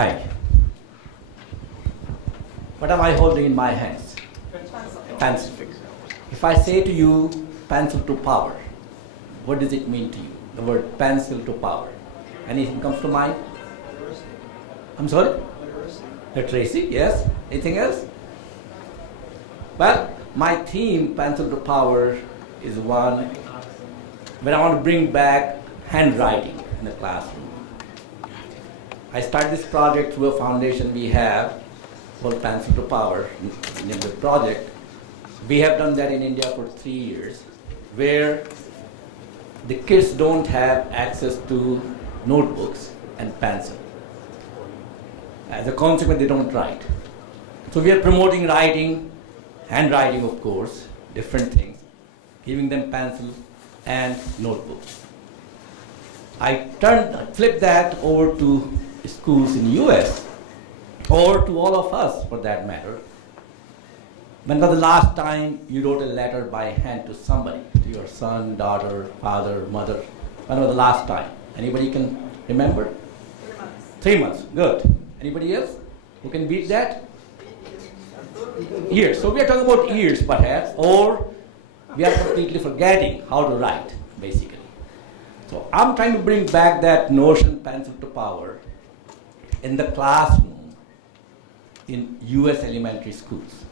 Hi. What am I holding in my hands? Pencil. If I say to you, pencil to power, what does it mean to you? The word pencil to power. Anything comes to mind? I'm sorry? Literacy, yes. Anything else? Well, my theme, pencil to power, is one where I want to bring back handwriting in the classroom. I started this project through a foundation we have called Pencil to Power, in the project. We have done that in India for 3 years, where the kids don't have access to notebooks and pencil. As a consequence, they don't write. So we are promoting writing, handwriting of course, different things, giving them pencil and notebooks. I flipped that over to schools in US, or to all of us for that matter. When was the last time you wrote a letter by hand to somebody, to your son, daughter, father, mother? When was the last time? Anybody can remember? 3 months. 3 months, good. Anybody else who can beat that? Years. So we are talking about years perhaps, or we are completely forgetting how to write, basically. So I'm trying to bring back that notion, pencil to power, in the classroom in US elementary schools.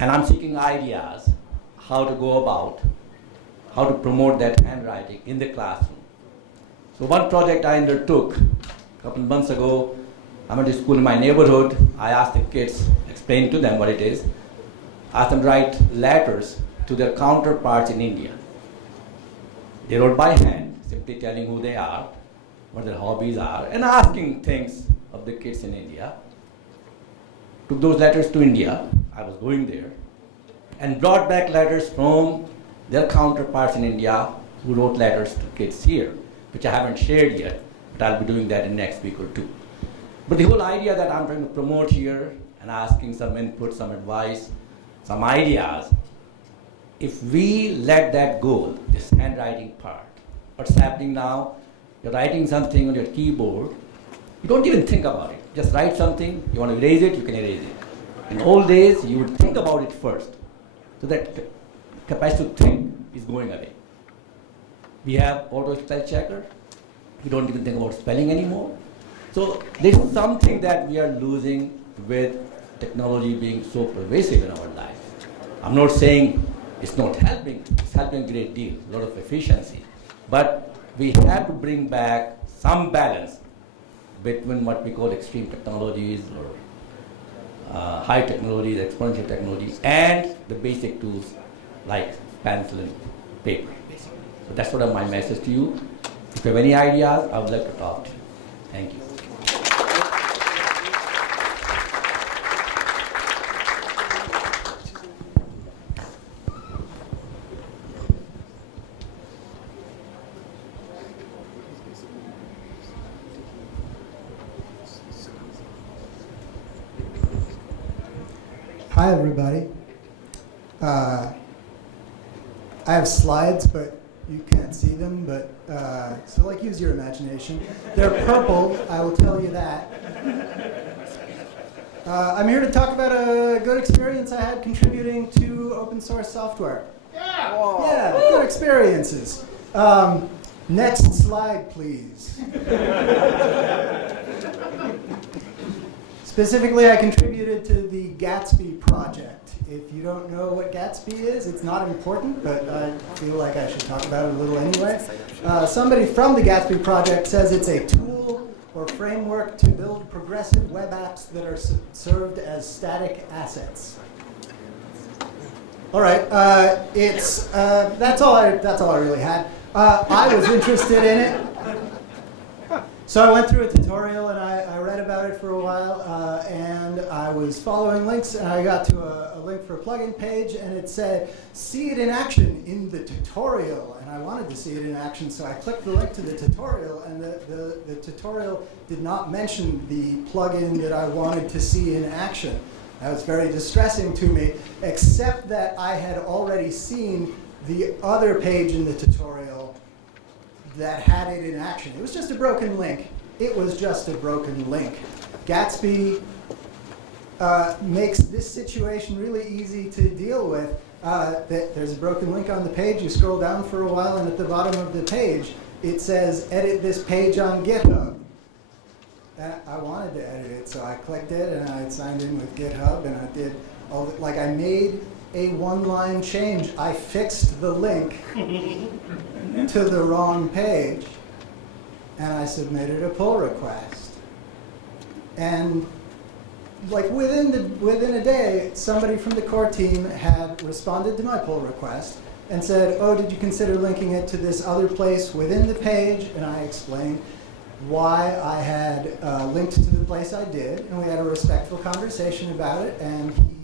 And I'm seeking ideas how to go about, how to promote that handwriting in the classroom. So one project I undertook a couple months ago, I went to school in my neighborhood. I asked the kids, explain to them what it is, asked them to write letters to their counterparts in India. They wrote by hand, simply telling who they are, what their hobbies are, and asking things of the kids in India. Took those letters to India, I was going there, and brought back letters from their counterparts in India who wrote letters to kids here, which I haven't shared yet, but I'll be doing that in next week or two. But the whole idea that I'm trying to promote here and asking some input, some advice, some ideas, if we let that go, this handwriting part, what's happening now, you're writing something on your keyboard, you don't even think about it. Just write something, you want to erase it, you can erase it. In old days, you would think about it first. So that capacity to think is going away. We have auto spell checker, we don't even think about spelling anymore. So there's something that we are losing with technology being so pervasive in our life. I'm not saying it's not helping, it's helping a great deal, a lot of efficiency. But we have to bring back some balance between what we call extreme technologies or high technologies, exponential technologies, and the basic tools like pencil and paper, basically. So that's what my message to you. If you have any ideas, I would like to talk to you. Thank you. Hi, everybody. I have slides, but you can't see them, but so use your imagination. They're purple, I will tell you that. I'm here to talk about a good experience I had contributing to open source software. Yeah, good experiences. Next slide, please. Specifically, I contributed to the Gatsby project. If you don't know what Gatsby is, it's not important, but I feel like I should talk about it a little anyway. Somebody from the Gatsby project says it's a tool or framework to build progressive web apps that are served as static assets. All right, that's all I really had. I was interested in it. So I went through a tutorial and I read about it for a while, and I was following links, and I got to a link for a plugin page, and it said, see it in action in the tutorial. And I wanted to see it in action, so I clicked the link to the tutorial, and the tutorial did not mention the plugin that I wanted to see in action. That was very distressing to me, except that I had already seen the other page in the tutorial that had it in action. It was just a broken link, it was just a broken link. Gatsby makes this situation really easy to deal with. There's a broken link on the page. You scroll down for a while, and at the bottom of the page, it says, edit this page on GitHub. I wanted to edit it, so I clicked it, and I signed in with GitHub, and I did all the, like, I made a one-line change. I fixed the link to the wrong page, and I submitted a pull request. And like within a day, somebody from the core team had responded to my pull request and said, oh, did you consider linking it to this other place within the page? And I explained why I had linked to the place I did, and we had a respectful conversation about it, and he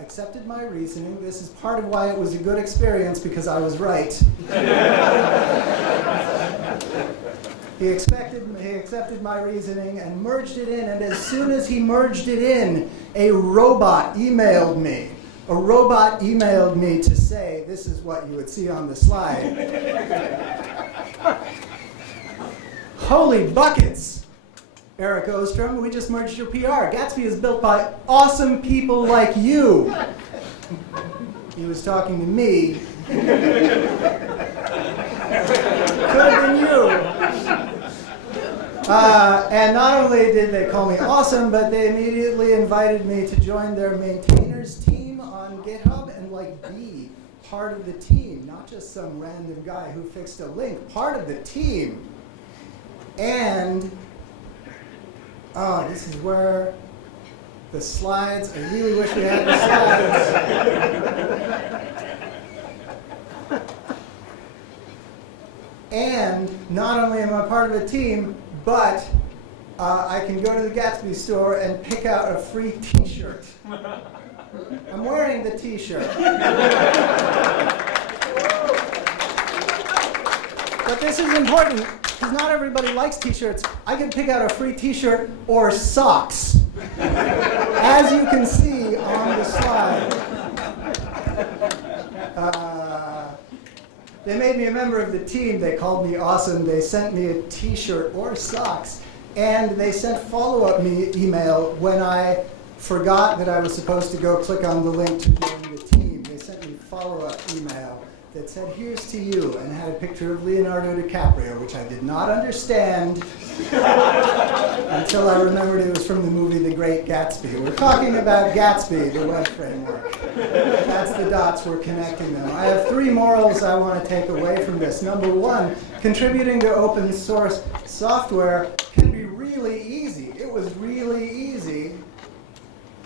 accepted my reasoning. This is part of why it was a good experience, because I was right. He accepted my reasoning and merged it in, and as soon as he merged it in, a robot emailed me. A robot emailed me to say, this is what you would see on the slide. Holy buckets, Eric Ostrom, we just merged your PR. Gatsby is built by awesome people like you. He was talking to me. Could have been you. And not only did they call me awesome, but they immediately invited me to join their maintainers team on GitHub and like be part of the team, not just some random guy who fixed a link, part of the team. And, oh, this is where the slides, I really wish we had the slides. And not only am I part of the team, but I can go to the Gatsby store and pick out a free t-shirt. I'm wearing the t-shirt. But this is important, because not everybody likes t-shirts. I can pick out a free t-shirt or socks, as you can see on the slide. They made me a member of the team. They called me awesome. They sent me a t-shirt or socks. And they sent follow-up email when I forgot that I was supposed to go click on the link to join the team. They sent me follow-up email that said, here's to you, and had a picture of Leonardo DiCaprio, which I did not understand until I remembered it was from the movie The Great Gatsby. We're talking about Gatsby, the web framework. That's the dots, we're connecting them. I have 3 morals I want to take away from this. Number 1, contributing to open source software can be really easy. It was really easy,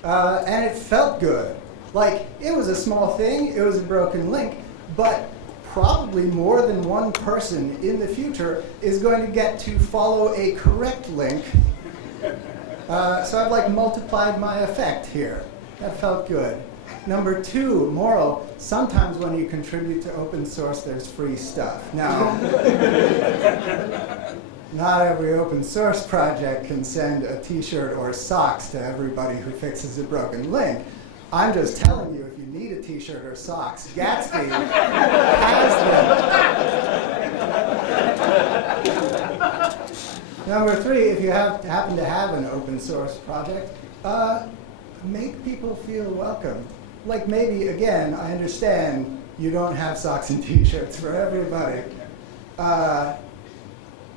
and it felt good. Like, it was a small thing, it was a broken link, but probably more than one person in the future is going to get to follow a correct link. So I've like multiplied my effect here. That felt good. Number 2, moral, sometimes when you contribute to open source, there's free stuff. Now, not every open source project can send a t-shirt or socks to everybody who fixes a broken link. I'm just telling you, if you need a t-shirt or socks, Gatsby has them. Number 3, if you happen to have an open source project, make people feel welcome. Like maybe, again, I understand you don't have socks and t-shirts for everybody. But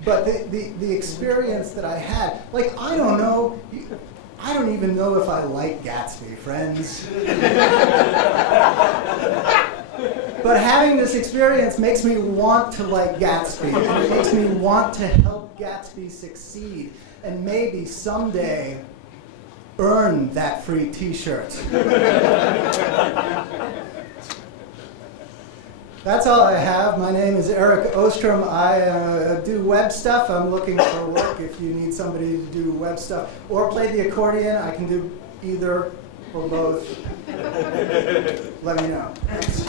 the experience that I had, like, I don't know, I don't even know if I like Gatsby, friends. But having this experience makes me want to like Gatsby, and it makes me want to help Gatsby succeed, and maybe someday earn that free t-shirt. That's all I have. My name is Eric Ostrom. I do web stuff. I'm looking for work if you need somebody to do web stuff. Or play the accordion. I can do either or both. Let me know. Thanks.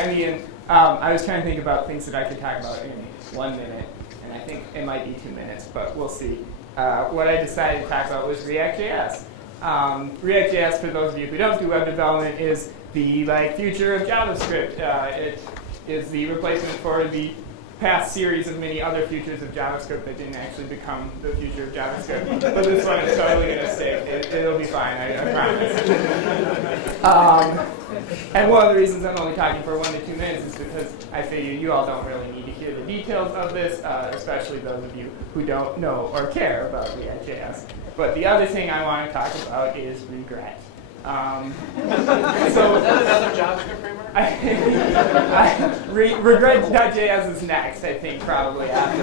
I mean, I was trying to think about things that I could talk about in 1 minute, and I think it might be 2 minutes, but we'll see. What I decided to talk about was React.js. React.js, for those of you who don't do web development, is the future of JavaScript. It is the replacement for the past series of many other futures of JavaScript that didn't actually become the future of JavaScript. But this one is totally going to stick. It'll be fine, I promise. And one of the reasons I'm only talking for 1 to 2 minutes is because I figure you all don't really need to hear the details of this, especially those of you who don't know or care about React.js. But the other thing I want to talk about is regret. So is that another JavaScript framework? Regret.js is next, I think, probably after.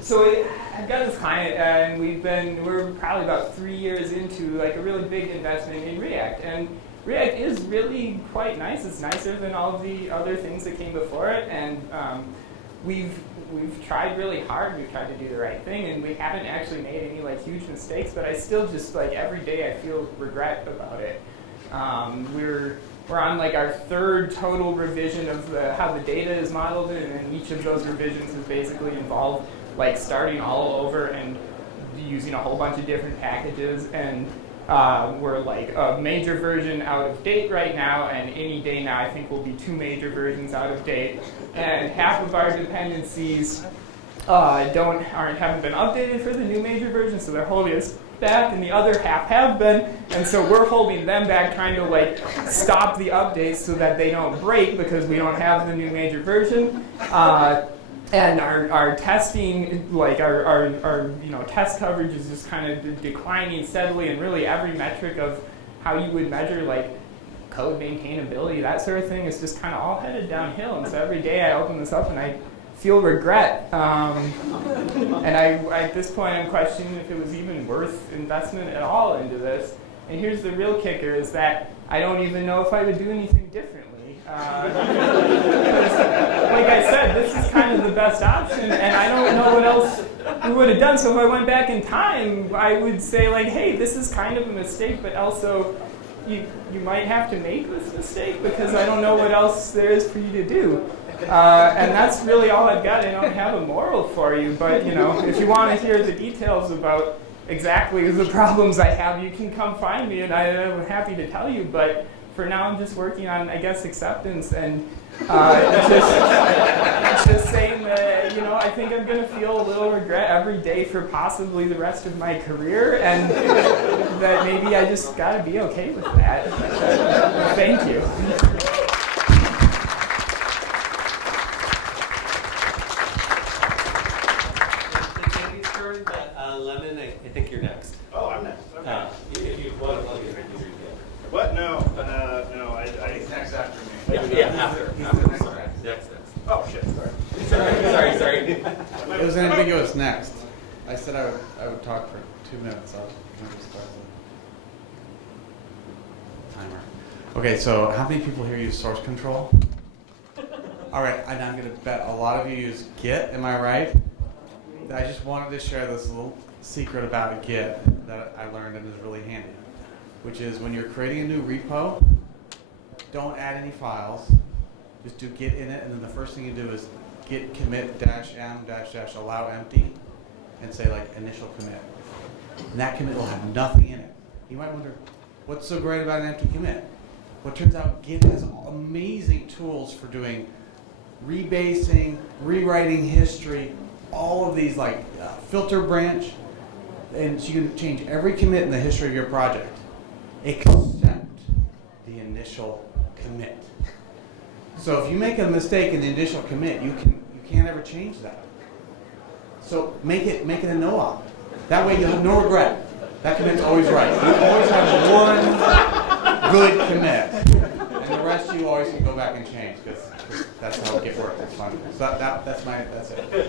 So I've got this client, and we're probably about 3 years into a really big investment in React. And React is really quite nice. It's nicer than all of the other things that came before it. And we've tried really hard. We've tried to do the right thing, and we haven't actually made any huge mistakes. But I still just every day I feel regret about it. We're on our third total revision of how the data is modeled, and each of those revisions is basically involved starting all over and using a whole bunch of different packages. And we're a major version out of date right now, and any day now I think will be 2 major versions out of date. And half of our dependencies haven't been updated for the new major version, so they're holding us back, and the other half have been, and so we're holding them back, trying to stop the updates so that they don't break because we don't have the new major version. And our testing, our test coverage is just kind of declining steadily, and really every metric of how you would measure code maintainability, that sort of thing, is just kind of all headed downhill. And so every day I open this up and I feel regret. And at this point I'm questioning if it was even worth investment at all into this. And here's the real kicker, is that I don't even know if I would do anything differently. Like I said, this is kind of the best option, and I don't know what else we would have done. So if I went back in time, I would say hey, this is kind of a mistake, but also you might have to make this mistake because I don't know what else there is for you to do. And that's really all I've got. I don't have a moral for you, but if you want to hear the details about exactly the problems I have, you can come find me, and I'm happy to tell you. But for now, I'm just working on, I guess, acceptance, and just saying that I think I'm going to feel a little regret every day for possibly the rest of my career, and that maybe I just got to be okay with that. Thank you. Lemon, I think you're next. Oh, I'm next. Okay. If you want to plug in, What? No. He's next after me. Yeah, after. Sorry. Next. Oh, shit. Sorry. Sorry. It was ambiguous next. I said I would talk for 2 minutes. I'll just start the timer. Okay, so how many people here use source control? All right, and I'm going to bet a lot of you use Git. Am I right? I just wanted to share this little secret about Git that I learned and is really handy, which is when you're creating a new repo, don't add any files. Just do Git in it, and then the first thing you do is git commit -m -- allow empty, and say initial commit. And that commit will have nothing in it. You might wonder, what's so great about an empty commit? Well, it turns out Git has amazing tools for doing rebasing, rewriting history, all of these filter branch, and so you can change every commit in the history of your project, except the initial commit. So if you make a mistake in the initial commit, you can't ever change that. So make it a no-op. That way you have no regret. That commit's always right. You always have one good commit, and the rest you always can go back and change because that's how Git works. It's fun. So that's it. I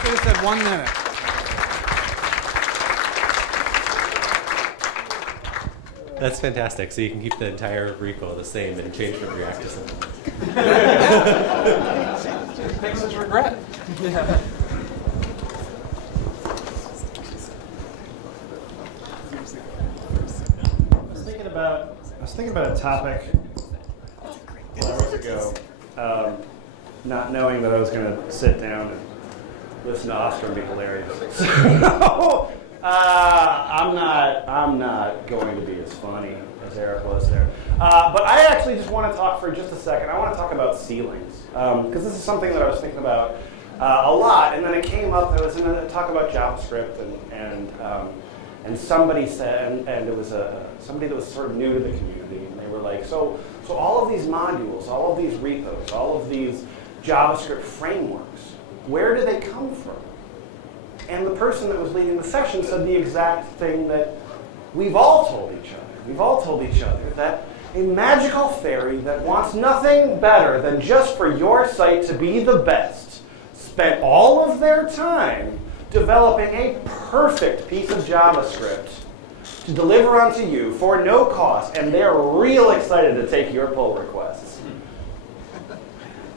should have said 1 minute. That's fantastic. So you can keep the entire recall the same and change from React to something. Makes us regret. Yeah. I was thinking about a topic ago, not knowing that I was going to sit down and listen to Oscar and be hilarious. So, I'm not going to be as funny as Eric was there. But I actually just want to talk for just a second. I want to talk about ceilings, because this is something that I was thinking about a lot, and then it came up. I was in a talk about JavaScript, and somebody said, and it was somebody that was sort of new to the community, and they were like, so all of these modules, all of these repos, all of these JavaScript frameworks, where do they come from? And the person that was leading the session said the exact thing that we've all told each other. We've all told each other that a magical fairy that wants nothing better than just for your site to be the best spent all of their time developing a perfect piece of JavaScript to deliver onto you for no cost, and they're real excited to take your pull requests.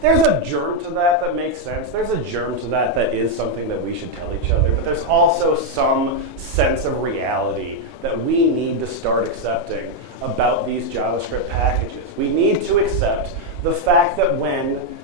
There's a germ to that makes sense. There's a germ to that is something that we should tell each other, but there's also some sense of reality that we need to start accepting about these JavaScript packages. We need to accept the fact that when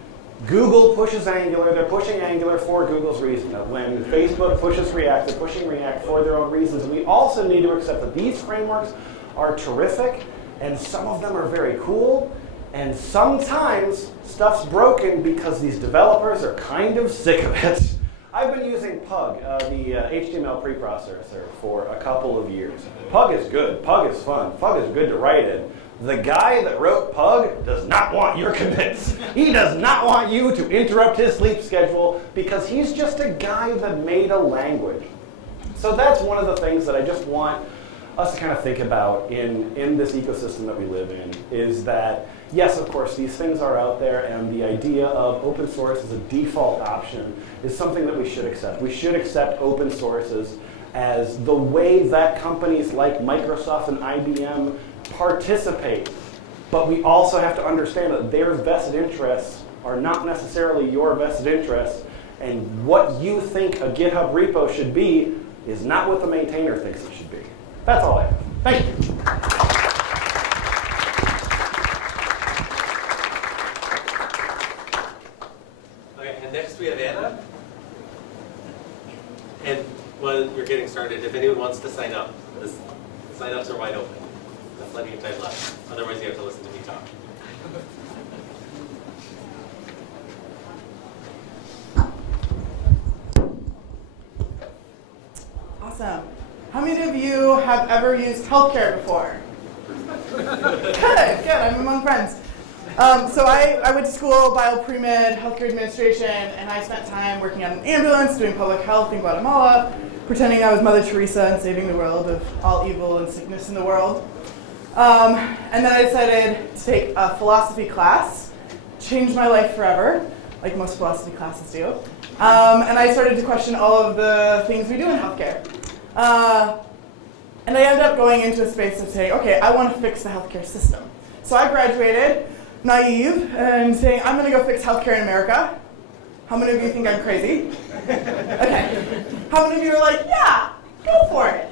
Google pushes Angular, they're pushing Angular for Google's reason. That when Facebook pushes React, they're pushing React for their own reasons. And we also need to accept that these frameworks are terrific, and some of them are very cool, and sometimes stuff's broken because these developers are kind of sick of it. I've been using Pug, the HTML preprocessor, for a couple of years. Pug is good. Pug is fun. Pug is good to write in. The guy that wrote Pug does not want your commits. He does not want you to interrupt his sleep schedule because he's just a guy that made a language. So that's one of the things that I just want us to kind of think about in this ecosystem that we live in, is that, yes, of course, these things are out there, and the idea of open source as a default option is something that we should accept. We should accept open sources as the way that companies like Microsoft and IBM participate. But we also have to understand that their vested interests are not necessarily your vested interests, and what you think a GitHub repo should be is not what the maintainer thinks it should be. That's all I have. Thank you. Okay, and next we have Anna. And while you're getting started, if anyone wants to sign up, the sign-ups are wide open. That's plenty of time left. Otherwise, you have to listen to me talk. Awesome. How many of you have ever used healthcare before? Good, I'm among friends. So I went to school, bio-pre-med, healthcare administration, and I spent time working on an ambulance, doing public health in Guatemala, pretending I was Mother Teresa and saving the world of all evil and sickness in the world. And then I decided to take a philosophy class, changed my life forever, like most philosophy classes do. And I started to question all of the things we do in healthcare. And I ended up going into a space of saying, okay, I want to fix the healthcare system. So I graduated, naive, and saying, I'm going to go fix healthcare in America. How many of you think I'm crazy? Okay. How many of you are like, yeah, go for it?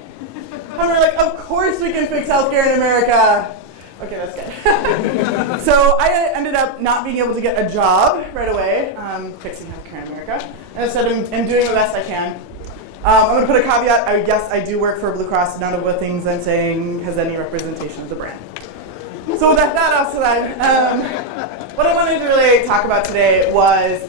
How many are like, of course we can fix healthcare in America? Okay, that's good. So I ended up not being able to get a job right away fixing healthcare in America. And instead I'm doing the best I can. I'm going to put a caveat. Yes, I do work for Blue Cross. None of the things I'm saying has any representation of the brand. So with that out to that, what I wanted to really talk about today was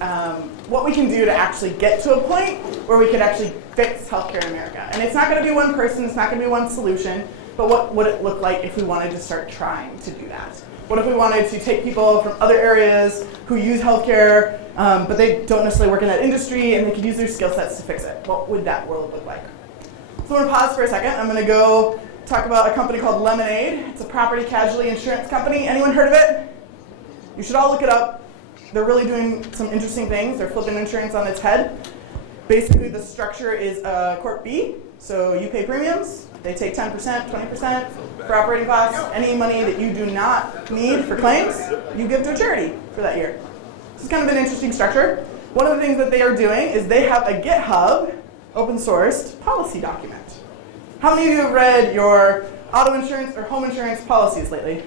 what we can do to actually get to a point where we could actually fix healthcare in America. And it's not going to be one person, it's not going to be one solution, but what would it look like if we wanted to start trying to do that? What if we wanted to take people from other areas who use healthcare, but they don't necessarily work in that industry, and they could use their skill sets to fix it? What would that world look like? So I'm going to pause for a second. I'm going to go talk about a company called Lemonade. It's a property casualty insurance company. Anyone heard of it? You should all look it up. They're really doing some interesting things. They're flipping insurance on its head. Basically, the structure is a Corp B, so you pay premiums. They take 10%, 20% for operating costs. Any money that you do not need for claims, you give to a charity for that year. This is kind of an interesting structure. One of the things that they are doing is they have a GitHub open-sourced policy document. How many of you have read your auto insurance or home insurance policies lately?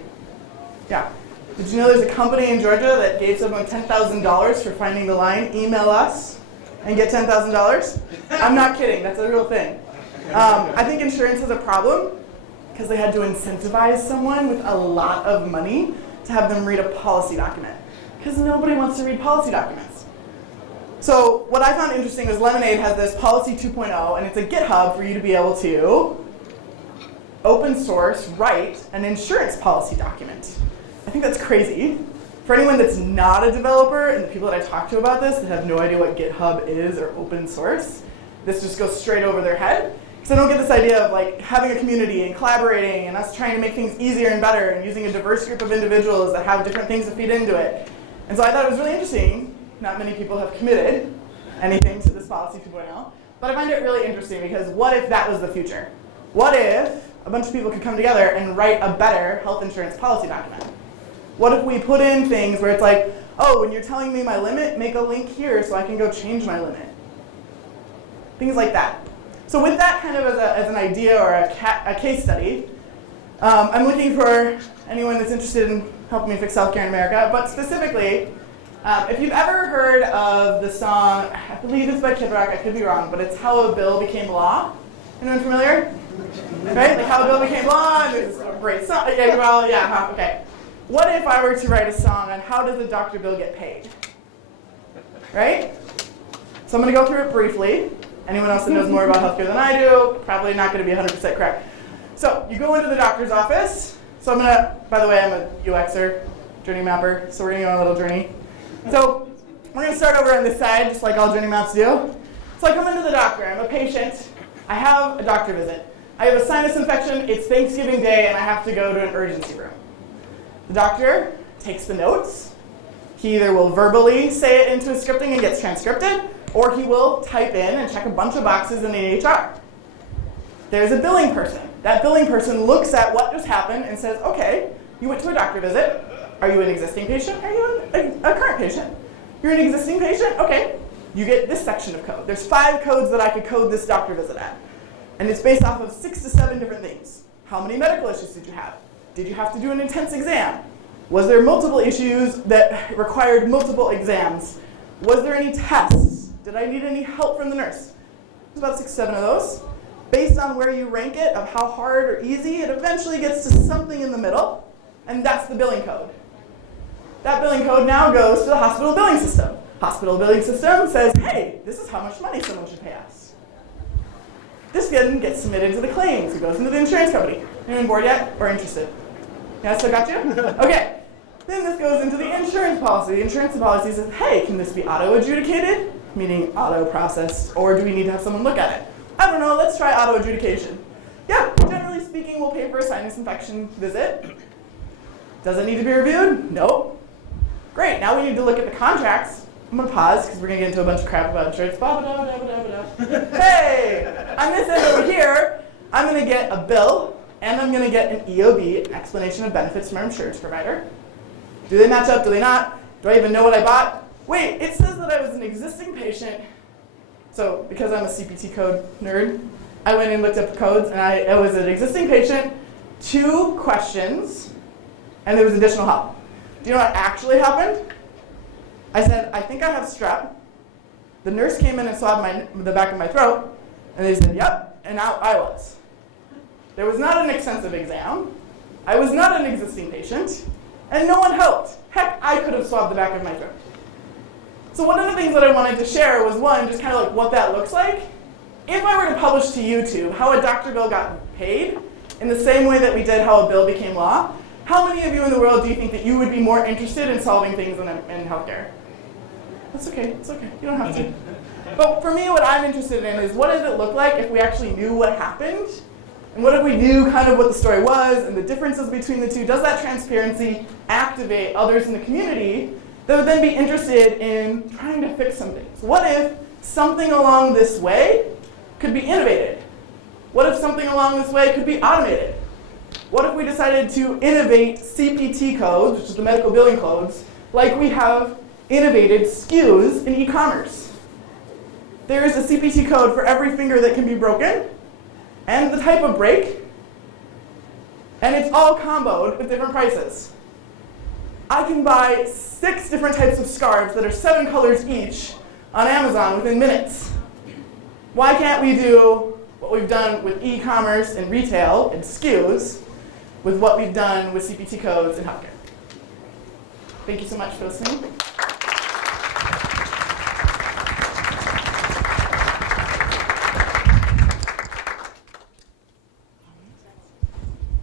Yeah. Did you know there's a company in Georgia that gave someone $10,000 for finding the line, email us, and get $10,000? I'm not kidding, that's a real thing. I think insurance has a problem because they had to incentivize someone with a lot of money to have them read a policy document, because nobody wants to read policy documents. So what I found interesting was Lemonade has this Policy 2.0, and it's a GitHub for you to be able to open source write an insurance policy document. I think that's crazy. For anyone that's not a developer, and the people that I talk to about this that have no idea what GitHub is or open source, this just goes straight over their head. Because I don't get this idea of like having a community and collaborating and us trying to make things easier and better and using a diverse group of individuals that have different things to feed into it. And so I thought it was really interesting. Not many people have committed anything to this Policy 2.0, but I find it really interesting because what if that was the future? What if a bunch of people could come together and write a better health insurance policy document? What if we put in things where it's like, oh, when you're telling me my limit, make a link here so I can go change my limit. Things like that. So with that kind of as an idea or a case study, I'm looking for anyone that's interested in helping me fix healthcare in America, but specifically, if you've ever heard of the song, I believe it's by Kid Rock, I could be wrong, but it's How a Bill Became Law. Anyone familiar? Right? Like How a Bill Became Law, and it's a great song. Yeah, well, yeah, okay. What if I were to write a song on how does a doctor bill get paid? Right? So I'm going to go through it briefly. Anyone else that knows more about healthcare than I do, probably not going to be 100% correct. So you go into the doctor's office. So I'm going to, by the way, I'm a UXer, journey mapper, so we're going to go on a little journey. So we're going to start over on this side, just like all journey maps do. So I come into the doctor. I'm a patient. I have a doctor visit. I have a sinus infection. It's Thanksgiving Day, and I have to go to an emergency room. The doctor takes the notes. He either will verbally say it into his scripting and gets transcribed, or he will type in and check a bunch of boxes in the EHR. There's a billing person. That billing person looks at what just happened and says, okay, you went to a doctor visit. Are you an existing patient? Are you a current patient? You're an existing patient? Okay. You get this section of code. There's 5 codes that I could code this doctor visit at. And it's based off of 6 to 7 different things. How many medical issues did you have? Did you have to do an intense exam? Was there multiple issues that required multiple exams? Was there any tests? Did I need any help from the nurse? There's about 6 to 7 of those. Based on where you rank it, of how hard or easy, it eventually gets to something in the middle, and that's the billing code. That billing code now goes to the hospital billing system. Hospital billing system says, hey, this is how much money someone should pay us. This then gets submitted to the claims. It goes into the insurance company. Anyone bored yet or interested? Yeah, still got you? Okay. Then this goes into the insurance policy. The insurance policy says, hey, can this be auto-adjudicated? Meaning auto-processed, or do we need to have someone look at it? I don't know, let's try auto-adjudication. Yeah, generally speaking, we'll pay for a sinus infection visit. Does it need to be reviewed? Nope. Great, now we need to look at the contracts. I'm gonna pause, because we're gonna get into a bunch of crap about insurance. Hey, on this end over here, I'm gonna get a bill, and I'm gonna get an EOB, an explanation of benefits from our insurance provider. Do they match up, do they not? Do I even know what I bought? Wait, it says that I was an existing patient. So because I'm a CPT code nerd, I went and looked up the codes, and I was an existing patient, 2 questions, and there was additional help. Do you know what actually happened? I said, I think I have strep. The nurse came in and swabbed the back of my throat, and they said, yep, and now I was. There was not an extensive exam. I was not an existing patient, and no one helped. Heck, I could have swabbed the back of my throat. So one of the things that I wanted to share was, one, just kind of like what that looks like. If I were to publish to YouTube how a doctor bill got paid in the same way that we did how a bill became law, how many of you in the world do you think that you would be more interested in solving things in healthcare? That's okay, it's okay, you don't have to. But for me, what I'm interested in is what does it look like if we actually knew what happened? And what if we knew kind of what the story was and the differences between the two? Does that transparency activate others in the community that would then be interested in trying to fix some things? What if something along this way could be innovated? What if something along this way could be automated? What if we decided to innovate CPT codes, which is the medical billing codes, like we have innovated SKUs in e-commerce? There is a CPT code for every finger that can be broken, and the type of break, and it's all comboed with different prices. I can buy 6 different types of scarves that are 7 colors each on Amazon within minutes. Why can't we do what we've done with e-commerce and retail and SKUs with what we've done with CPT codes and healthcare? Thank you so much for listening.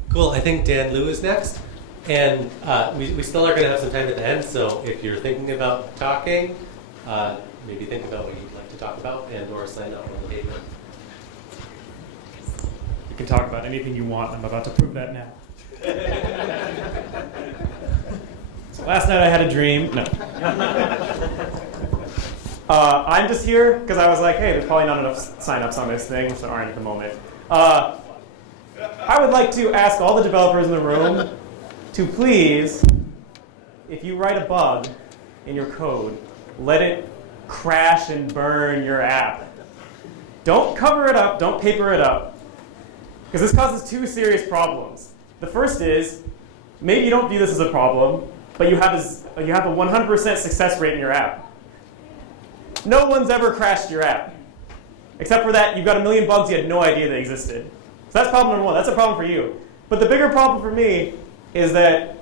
Cool. I think Dan Liu is next. And we still are going to have some time at the end, so if you're thinking about talking, maybe think about what you'd like to talk about and or sign up on the table. You can talk about anything you want. I'm about to prove that now. So last night I had a dream. No. I'm just here because I was like, hey, there's probably not enough signups on this thing, which there aren't at the moment. I would like to ask all the developers in the room to please, if you write a bug in your code, let it crash and burn your app. Don't cover it up, don't paper it up, because this causes 2 serious problems. The first is, maybe you don't view this as a problem, but you have a 100% success rate in your app. No one's ever crashed your app. Except for that, you've got a million bugs you had no idea they existed. So that's problem number 1. That's a problem for you. But the bigger problem for me is that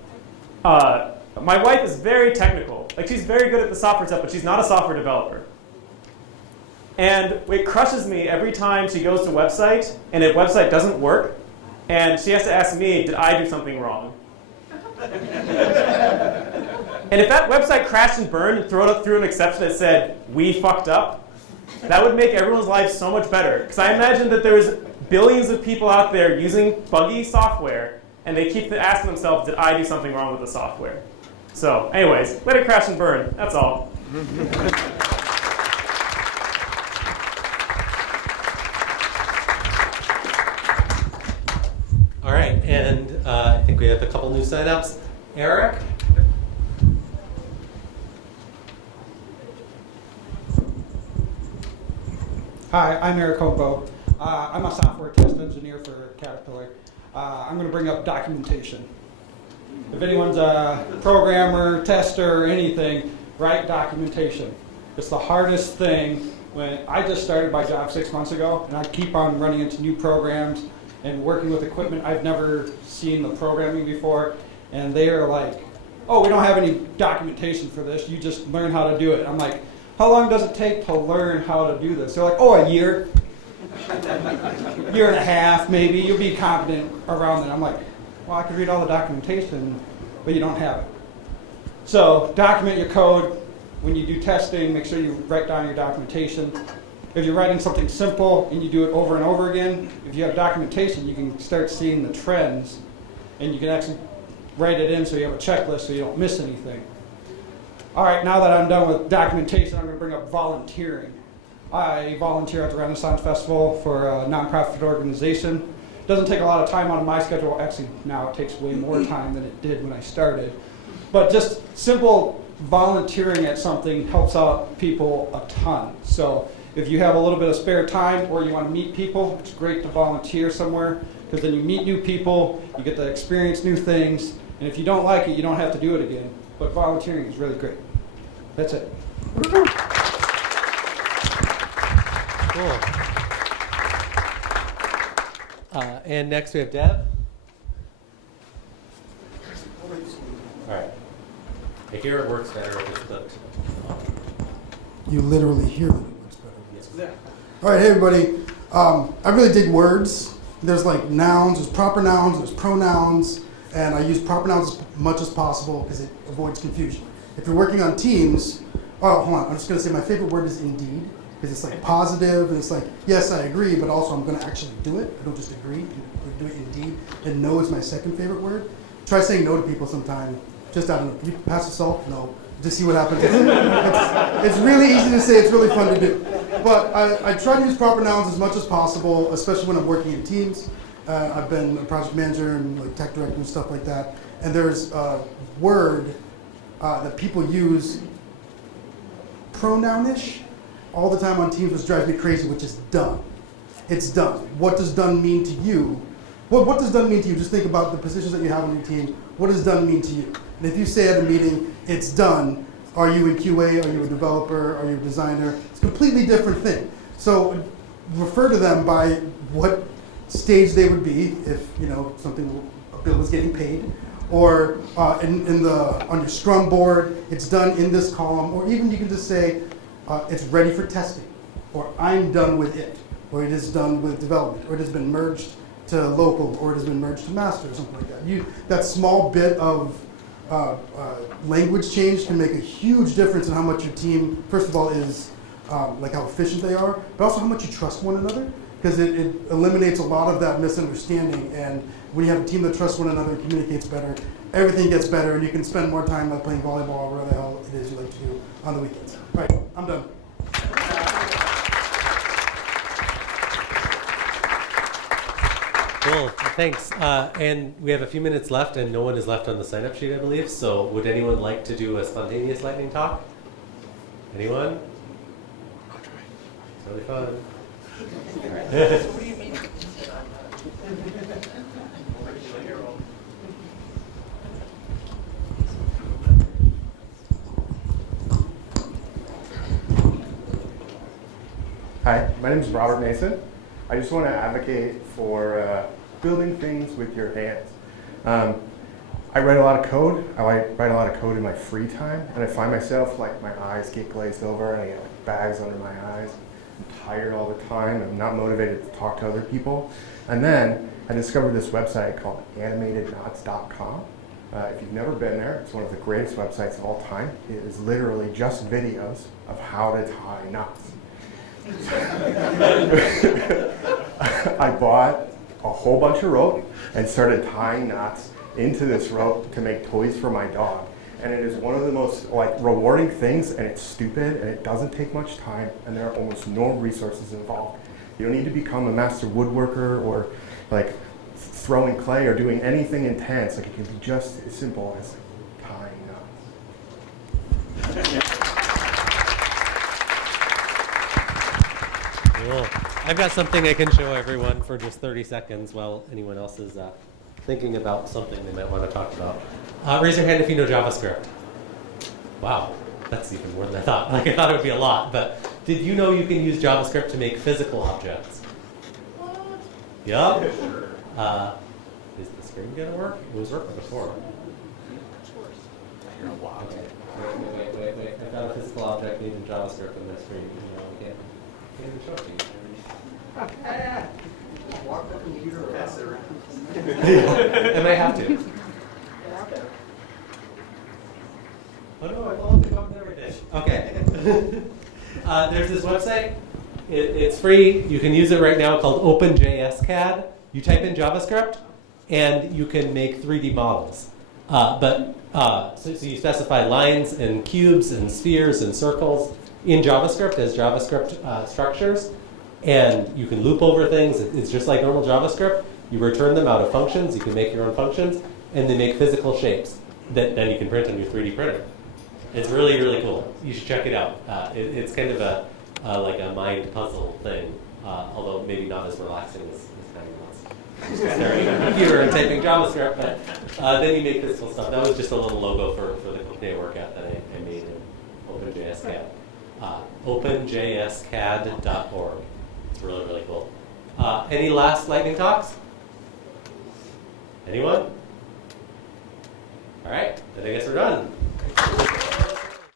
my wife is very technical. Like, she's very good at the software stuff, but she's not a software developer. And it crushes me every time she goes to a website, and a website doesn't work, and she has to ask me, did I do something wrong? And if that website crashed and burned and threw an exception that said, we fucked up, that would make everyone's life so much better. Because I imagine that there's billions of people out there using buggy software, and they keep asking themselves, did I do something wrong with the software? So anyways, let it crash and burn. That's all. All right, and I think we have a couple new signups. Eric? Hi, I'm Eric Hobo. I'm a software test engineer for Caterpillar. I'm going to bring up documentation. If anyone's a programmer, tester, or anything, write documentation. It's the hardest thing. When I just started my job 6 months ago, and I keep on running into new programs and working with equipment I've never seen the programming before, and they are like, oh, we don't have any documentation for this, you just learn how to do it. I'm like, how long does it take to learn how to do this? They're like, oh, a year. Year and a half, maybe. You'll be competent around that. I'm like, well, I could read all the documentation, but you don't have it. So document your code. When you do testing, make sure you write down your documentation. If you're writing something simple and you do it over and over again, if you have documentation, you can start seeing the trends, and you can actually write it in so you have a checklist so you don't miss anything. All right, now that I'm done with documentation, I'm going to bring up volunteering. I volunteer at the Renaissance Festival for a nonprofit organization. It doesn't take a lot of time out of my schedule. Actually, now it takes way more time than it did when I started. But just simple volunteering at something helps out people a ton. So if you have a little bit of spare time or you want to meet people, it's great to volunteer somewhere, because then you meet new people, you get to experience new things, and if you don't like it, you don't have to do it again. But volunteering is really great. That's it. Cool. And next we have Deb. All right. I hear it works better if it's flipped. You literally hear that it works better. Yes. All right, hey everybody. I really dig words. There's like nouns, there's proper nouns, there's pronouns, and I use proper nouns as much as possible because it avoids confusion. If you're working on teams, oh, hold on, I'm just going to say my favorite word is indeed, because it's like positive, and it's like, yes, I agree, but also I'm going to actually do it. I don't just agree, I do it indeed. And no is my second favorite word. Try saying no to people sometime. Just, I don't know, can you pass the salt? No. Just see what happens. It's really easy to say, it's really fun to do. But I try to use proper nouns as much as possible, especially when I'm working in teams. I've been a project manager and like tech director and stuff like that. And there's a word that people use pronoun-ish all the time on teams, which drives me crazy, which is done. It's done. What does done mean to you? what does done mean to you? Just think about the positions that you have on your team. What does done mean to you? And if you say at a meeting, it's done, are you in QA? Are you a developer? Are you a designer? It's a completely different thing. So refer to them by what stage they would be if a bill is getting paid, or on your Scrum board, it's done in this column, or even you can just say it's ready for testing, or I'm done with it, or it is done with development, or it has been merged to local, or it has been merged to master, or something like that. That small bit of language change can make a huge difference in how much your team, first of all, is like how efficient they are, but also how much you trust one another, because it eliminates a lot of that misunderstanding. And when you have a team that trusts one another and communicates better, everything gets better, and you can spend more time like playing volleyball or whatever the hell it is you like to do on the weekends. All right, I'm done. Cool, thanks. And we have a few minutes left, and no one is left on the sign-up sheet, I believe. So would anyone like to do a spontaneous lightning talk? Anyone? It's really fun. Hi, my name is Robert Mason. I just want to advocate for building things with your hands. I write a lot of code. I write a lot of code in my free time, and I find myself like my eyes get glazed over and I get like bags under my eyes. I'm tired all the time. I'm not motivated to talk to other people. And then I discovered this website called animatedknots.com. If you've never been there, it's one of the greatest websites of all time. It is literally just videos of how to tie knots. I bought a whole bunch of rope and started tying knots into this rope to make toys for my dog. And it is one of the most rewarding things, and it's stupid, and it doesn't take much time, and there are almost no resources involved. You don't need to become a master woodworker or throwing clay or doing anything intense. It can be just as simple as tying knots. Cool. I've got something I can show everyone for just 30 seconds while anyone else is thinking about something they might want to talk about. Raise your hand if you know JavaScript. Wow, that's even more than I thought. I thought it would be a lot, but did you know you can use JavaScript to make physical objects? What? Yup. Is the screen going to work? It was working before. Wait. I've got a physical object needing JavaScript in this screen. Can't even show it to you. Walk the computer or pass it around. I might have to. Oh no, I will have to come to everything. Okay. There's this website. It's free. You can use it right now called OpenJSCAD. You type in JavaScript, and you can make 3D models. So you specify lines and cubes and spheres and circles in JavaScript as JavaScript structures. And you can loop over things. It's just like normal JavaScript. You return them out of functions. You can make your own functions. And they make physical shapes that then you can print on your 3D printer. It's really, really cool. You should check it out. It's kind of a mind puzzle thing, although maybe not as relaxing as kind of just staring at a computer and typing JavaScript. But then you make physical stuff. That was just a little logo for the company I work at that I made in OpenJSCAD. OpenJSCAD.org. It's really, really cool. Any last lightning talks? Anyone? All right, then I guess we're done.